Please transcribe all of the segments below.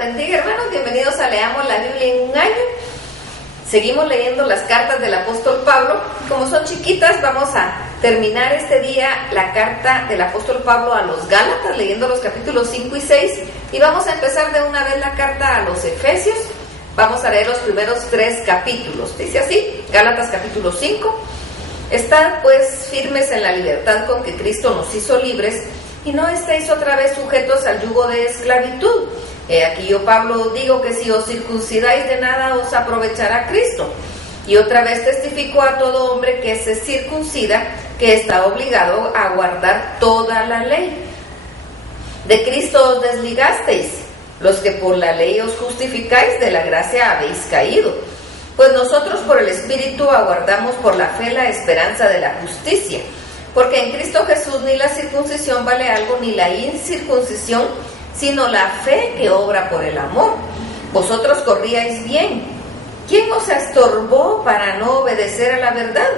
bendiga, hermanos. Bienvenidos a Leamos la Biblia en un año. Seguimos leyendo las cartas del apóstol Pablo. Como son chiquitas, vamos a terminar este día la carta del apóstol Pablo a los Gálatas, leyendo los capítulos 5 y 6. Y vamos a empezar de una vez la carta a los Efesios. Vamos a leer los primeros 3 capítulos. Dice así, Gálatas capítulo 5. Estad pues firmes en la libertad con que Cristo nos hizo libres, y no estéis otra vez sujetos al yugo de esclavitud. Aquí yo, Pablo, digo que si os circuncidáis, de nada os aprovechará Cristo. Y otra vez testifico a todo hombre que se circuncida, que está obligado a guardar toda la ley. De Cristo os desligasteis, los que por la ley os justificáis, de la gracia habéis caído. Pues nosotros por el Espíritu aguardamos por la fe la esperanza de la justicia. Porque en Cristo Jesús ni la circuncisión vale algo, ni la incircuncisión, sino la fe que obra por el amor. Vosotros corríais bien. ¿Quién os estorbó para no obedecer a la verdad?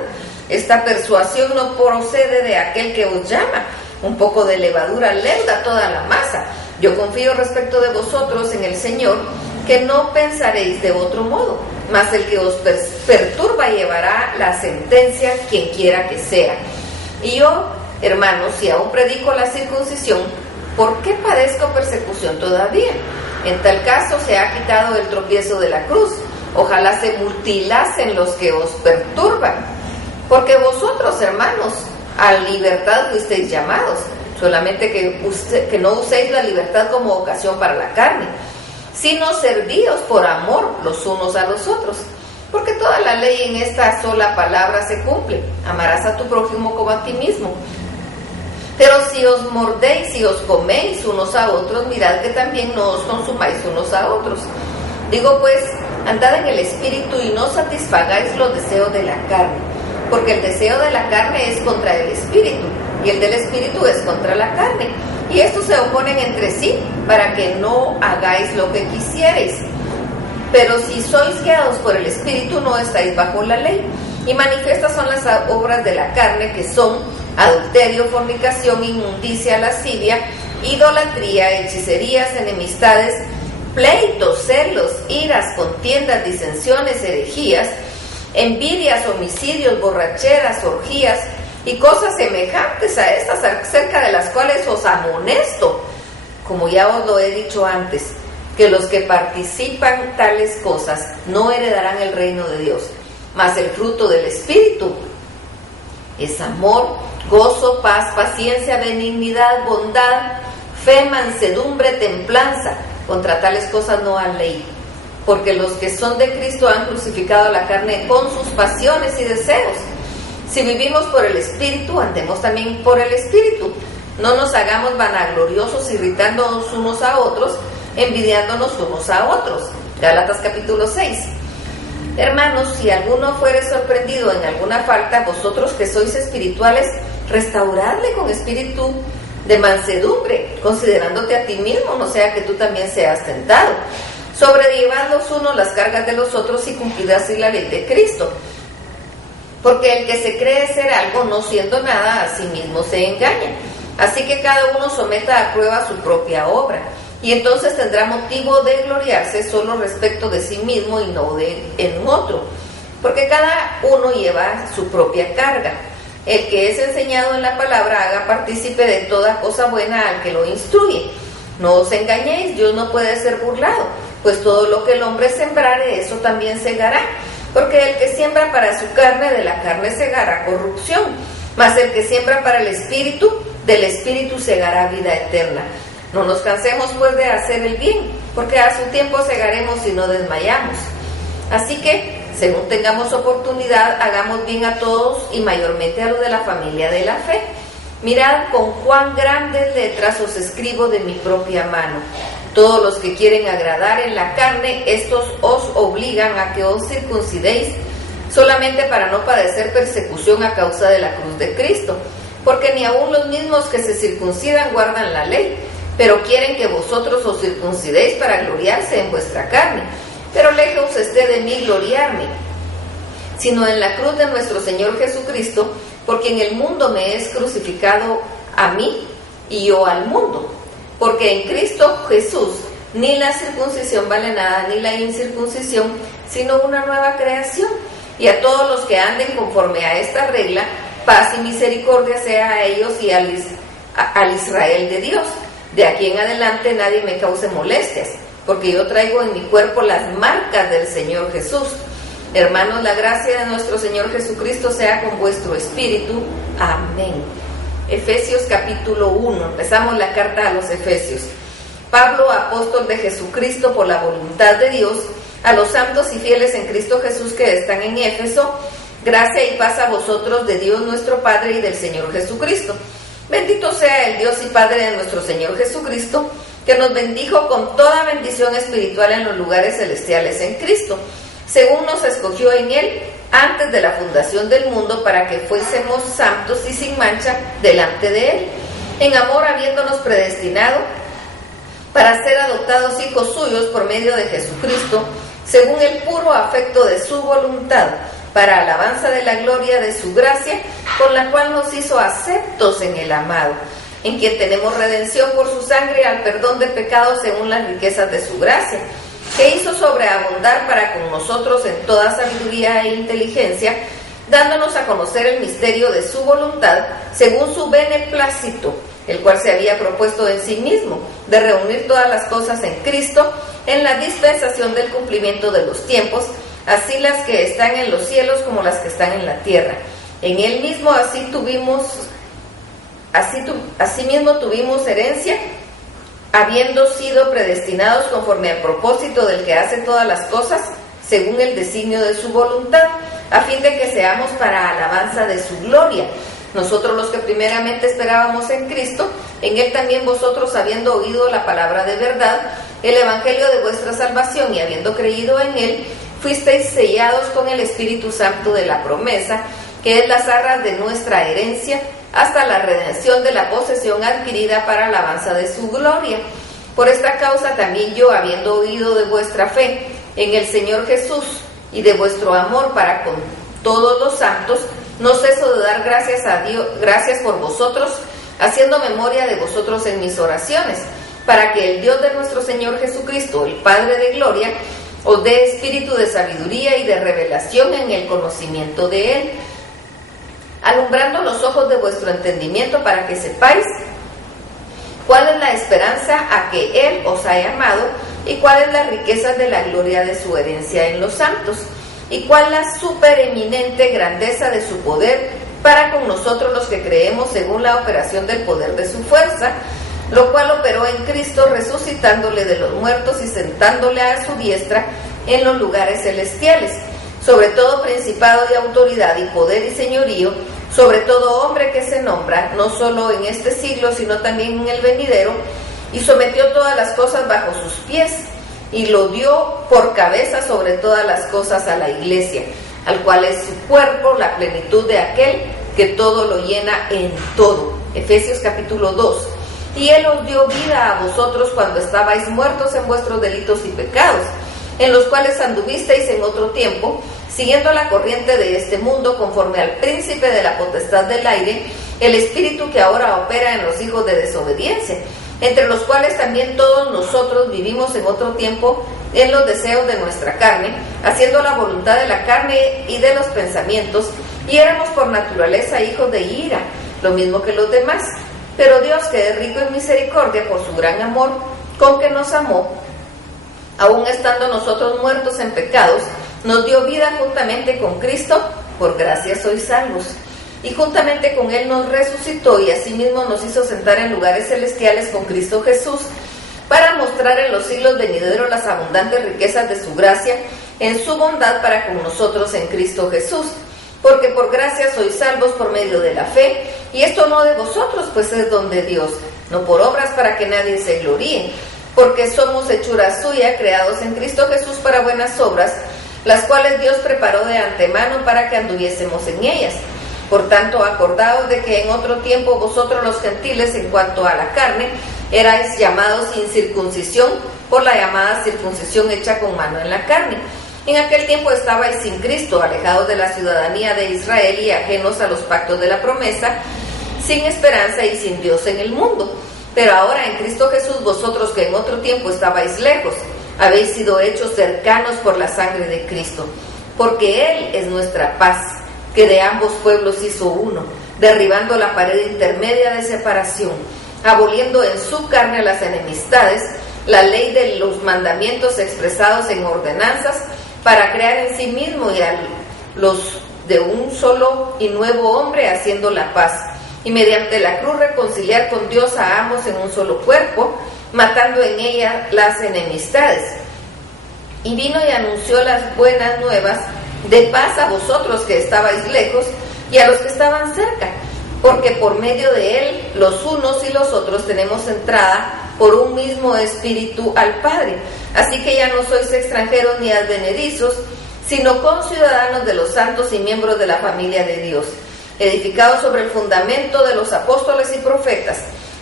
Esta persuasión no procede de aquel que os llama. Un poco de levadura leuda toda la masa. Yo confío respecto de vosotros en el Señor, que no pensaréis de otro modo, mas el que os perturba llevará la sentencia, quien quiera que sea. Y yo, hermanos, si aún predico la circuncisión, ¿por qué padezco persecución todavía? En tal caso se ha quitado el tropiezo de la cruz. Ojalá se mutilasen los que os perturban. Porque vosotros, hermanos, a libertad fuisteis llamados, solamente que no uséis la libertad como ocasión para la carne, sino servíos por amor los unos a los otros. Porque toda la ley en esta sola palabra se cumple: amarás a tu prójimo como a ti mismo. Pero si os mordéis y os coméis unos a otros, mirad que también no os consumáis unos a otros. Digo pues, andad en el Espíritu y no satisfagáis los deseos de la carne, porque el deseo de la carne es contra el Espíritu, y el del Espíritu es contra la carne, y estos se oponen entre sí, para que no hagáis lo que quisierais. Pero si sois guiados por el Espíritu, no estáis bajo la ley. Y manifiestas son las obras de la carne, que son adulterio, fornicación, inmundicia, lascivia, idolatría, hechicerías, enemistades, pleitos, celos, iras, contiendas, disensiones, herejías, envidias, homicidios, borracheras, orgías y cosas semejantes a estas, acerca de las cuales os amonesto, como ya os lo he dicho antes, que los que participan tales cosas no heredarán el reino de Dios. Mas el fruto del Espíritu es amor, gozo, paz, paciencia, benignidad, bondad, fe, mansedumbre, templanza. Contra tales cosas no hay ley. Porque los que son de Cristo han crucificado la carne con sus pasiones y deseos. Si vivimos por el Espíritu, andemos también por el Espíritu. No nos hagamos vanagloriosos, irritándonos unos a otros, envidiándonos unos a otros. Gálatas capítulo 6. Hermanos, si alguno fuere sorprendido en alguna falta, vosotros que sois espirituales, restauradle con espíritu de mansedumbre, considerándote a ti mismo, no sea que tú también seas tentado. Sobrellevad los unos las cargas de los otros y cumplid así la ley de Cristo. Porque el que se cree ser algo, no siendo nada, a sí mismo se engaña. Así que cada uno someta a prueba su propia obra, y entonces tendrá motivo de gloriarse solo respecto de sí mismo y no en otro, porque cada uno lleva su propia carga. El que es enseñado en la palabra haga partícipe de toda cosa buena al que lo instruye. No os engañéis, Dios no puede ser burlado, pues todo lo que el hombre sembrare, eso también segará. Porque el que siembra para su carne, de la carne segará corrupción, mas el que siembra para el Espíritu, del Espíritu segará vida eterna. No nos cansemos pues de hacer el bien, porque a su tiempo segaremos si no desmayamos. Así que, según tengamos oportunidad, hagamos bien a todos, y mayormente a los de la familia de la fe. Mirad con cuán grandes letras os escribo de mi propia mano. Todos los que quieren agradar en la carne, estos os obligan a que os circuncidéis, solamente para no padecer persecución a causa de la cruz de Cristo. Porque ni aun los mismos que se circuncidan guardan la ley, pero quieren que vosotros os circuncidéis para gloriarse en vuestra carne. Pero lejos esté de mí gloriarme, sino en la cruz de nuestro Señor Jesucristo, porque en el mundo me es crucificado a mí y yo al mundo. Porque en Cristo Jesús ni la circuncisión vale nada, ni la incircuncisión, sino una nueva creación. Y a todos los que anden conforme a esta regla, paz y misericordia sea a ellos y al Israel de Dios. De aquí en adelante nadie me cause molestias, porque yo traigo en mi cuerpo las marcas del Señor Jesús. Hermanos, la gracia de nuestro Señor Jesucristo sea con vuestro espíritu. Amén. Efesios capítulo 1. Empezamos la carta a los Efesios. Pablo, apóstol de Jesucristo por la voluntad de Dios, a los santos y fieles en Cristo Jesús que están en Éfeso, gracia y paz a vosotros de Dios nuestro Padre y del Señor Jesucristo. Bendito sea el Dios y Padre de nuestro Señor Jesucristo, que nos bendijo con toda bendición espiritual en los lugares celestiales en Cristo, según nos escogió en Él antes de la fundación del mundo, para que fuésemos santos y sin mancha delante de Él, en amor habiéndonos predestinado para ser adoptados hijos suyos por medio de Jesucristo, según el puro afecto de su voluntad, para alabanza de la gloria de su gracia, con la cual nos hizo aceptos en el amado, en quien tenemos redención por su sangre al perdón de pecados según las riquezas de su gracia, que hizo sobreabundar para con nosotros en toda sabiduría e inteligencia, dándonos a conocer el misterio de su voluntad, según su beneplácito, el cual se había propuesto en sí mismo, de reunir todas las cosas en Cristo, en la dispensación del cumplimiento de los tiempos, así las que están en los cielos como las que están en la tierra. En Él mismo asimismo tuvimos herencia, habiendo sido predestinados conforme al propósito del que hace todas las cosas, según el designio de su voluntad, a fin de que seamos para alabanza de su gloria. Nosotros los que primeramente esperábamos en Cristo, en Él también vosotros, habiendo oído la palabra de verdad, el evangelio de vuestra salvación, y habiendo creído en Él, fuisteis sellados con el Espíritu Santo de la promesa, que es las arras de nuestra herencia, hasta la redención de la posesión adquirida para alabanza de su gloria. Por esta causa también yo, habiendo oído de vuestra fe en el Señor Jesús y de vuestro amor para con todos los santos, no ceso de dar gracias a Dios, gracias por vosotros, haciendo memoria de vosotros en mis oraciones, para que el Dios de nuestro Señor Jesucristo, el Padre de gloria, os dé espíritu de sabiduría y de revelación en el conocimiento de Él, alumbrando los ojos de vuestro entendimiento, para que sepáis cuál es la esperanza a que Él os ha llamado, y cuál es la riqueza de la gloria de su herencia en los santos, y cuál la supereminente grandeza de su poder para con nosotros los que creemos, según la operación del poder de su fuerza, lo cual operó en Cristo, resucitándole de los muertos y sentándole a su diestra en los lugares celestiales, sobre todo principado y autoridad y poder y señorío, sobre todo hombre que se nombra, no solo en este siglo, sino también en el venidero, y sometió todas las cosas bajo sus pies, y lo dio por cabeza sobre todas las cosas a la iglesia, al cual es su cuerpo, la plenitud de aquel que todo lo llena en todo. Efesios capítulo 2. Y Él os dio vida a vosotros cuando estabais muertos en vuestros delitos y pecados, en los cuales anduvisteis en otro tiempo, siguiendo la corriente de este mundo, conforme al príncipe de la potestad del aire, el espíritu que ahora opera en los hijos de desobediencia, entre los cuales también todos nosotros vivimos en otro tiempo en los deseos de nuestra carne, haciendo la voluntad de la carne y de los pensamientos, y éramos por naturaleza hijos de ira, lo mismo que los demás. Pero Dios, que es rico en misericordia por su gran amor con que nos amó, aun estando nosotros muertos en pecados, nos dio vida juntamente con Cristo, por gracia sois salvos. Y juntamente con Él nos resucitó, y asimismo nos hizo sentar en lugares celestiales con Cristo Jesús, para mostrar en los siglos venideros las abundantes riquezas de su gracia en su bondad para con nosotros en Cristo Jesús. Porque por gracia sois salvos por medio de la fe, y esto no de vosotros, pues es don de Dios, no por obras para que nadie se gloríe, porque somos hechura suya, creados en Cristo Jesús para buenas obras, las cuales Dios preparó de antemano para que anduviésemos en ellas. Por tanto, acordaos de que en otro tiempo vosotros los gentiles, en cuanto a la carne, erais llamados sin circuncisión por la llamada circuncisión hecha con mano en la carne. En aquel tiempo estabais sin Cristo, alejados de la ciudadanía de Israel y ajenos a los pactos de la promesa, sin esperanza y sin Dios en el mundo. Pero ahora en Cristo Jesús, vosotros que en otro tiempo estabais lejos, habéis sido hechos cercanos por la sangre de Cristo, porque Él es nuestra paz, que de ambos pueblos hizo uno, derribando la pared intermedia de separación, aboliendo en su carne las enemistades, la ley de los mandamientos expresados en ordenanzas, para crear en sí mismo y a los de un solo y nuevo hombre, haciendo la paz, y mediante la cruz reconciliar con Dios a ambos en un solo cuerpo, matando en ella las enemistades. Y vino y anunció las buenas nuevas de paz a vosotros que estabais lejos y a los que estaban cerca, porque por medio de él los unos y los otros tenemos entrada por un mismo espíritu al Padre. Así que ya no sois extranjeros ni advenedizos, sino conciudadanos de los santos y miembros de la familia de Dios, edificados sobre el fundamento de los apóstoles y profetas,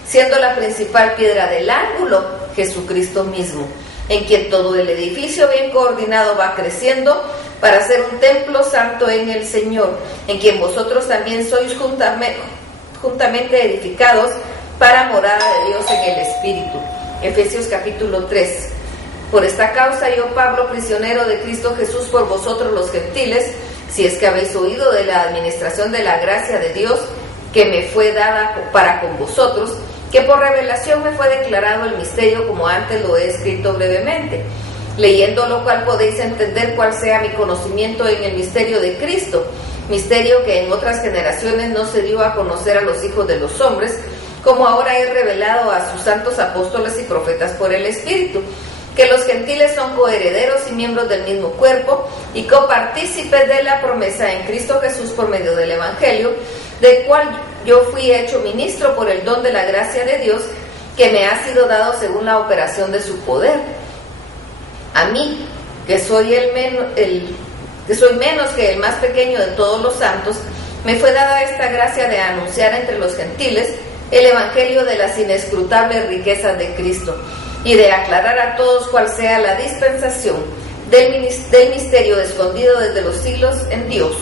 siendo la principal piedra del ángulo Jesucristo mismo, en quien todo el edificio bien coordinado va creciendo para ser un templo santo en el Señor, en quien vosotros también sois juntamente edificados para morada de Dios en el Espíritu. Efesios capítulo 3. Por esta causa yo, Pablo, prisionero de Cristo Jesús por vosotros los gentiles, si es que habéis oído de la administración de la gracia de Dios que me fue dada para con vosotros, que por revelación me fue declarado el misterio, como antes lo he escrito brevemente, leyendo lo cual podéis entender cuál sea mi conocimiento en el misterio de Cristo, misterio que en otras generaciones no se dio a conocer a los hijos de los hombres, como ahora he revelado a sus santos apóstoles y profetas por el Espíritu, que los gentiles son coherederos y miembros del mismo cuerpo y copartícipes de la promesa en Cristo Jesús por medio del Evangelio, del cual yo fui hecho ministro por el don de la gracia de Dios, que me ha sido dado según la operación de su poder. A mí, que soy menos que el más pequeño de todos los santos, me fue dada esta gracia de anunciar entre los gentiles el Evangelio de las inescrutables riquezas de Cristo, y de aclarar a todos cuál sea la dispensación del misterio escondido desde los siglos en Dios,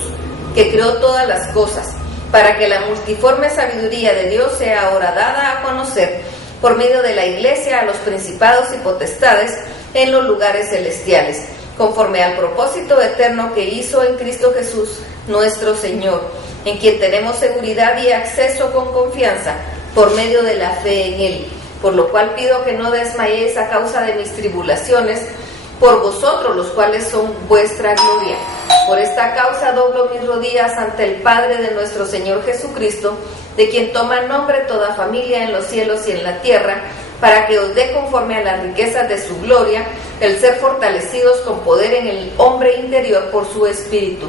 que creó todas las cosas, para que la multiforme sabiduría de Dios sea ahora dada a conocer por medio de la Iglesia a los principados y potestades en los lugares celestiales, conforme al propósito eterno que hizo en Cristo Jesús nuestro Señor, en quien tenemos seguridad y acceso con confianza por medio de la fe en Él. Por lo cual pido que no desmayéis a causa de mis tribulaciones por vosotros, los cuales son vuestra gloria. Por esta causa doblo mis rodillas ante el Padre de nuestro Señor Jesucristo, de quien toma nombre toda familia en los cielos y en la tierra, para que os dé conforme a las riquezas de su gloria el ser fortalecidos con poder en el hombre interior por su Espíritu,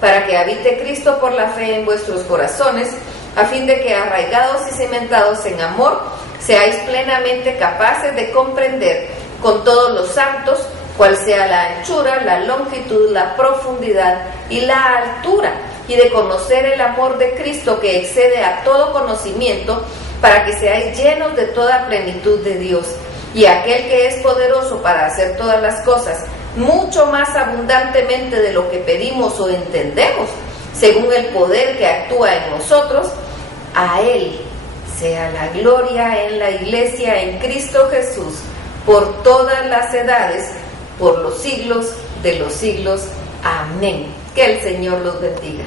para que habite Cristo por la fe en vuestros corazones, a fin de que arraigados y cimentados en amor, seáis plenamente capaces de comprender con todos los santos cuál sea la anchura, la longitud, la profundidad y la altura, y de conocer el amor de Cristo que excede a todo conocimiento, para que seáis llenos de toda plenitud de Dios. Y aquel que es poderoso para hacer todas las cosas mucho más abundantemente de lo que pedimos o entendemos, según el poder que actúa en nosotros, a Él sea la gloria en la Iglesia en Cristo Jesús, por todas las edades, por los siglos de los siglos. Amén. Que el Señor los bendiga.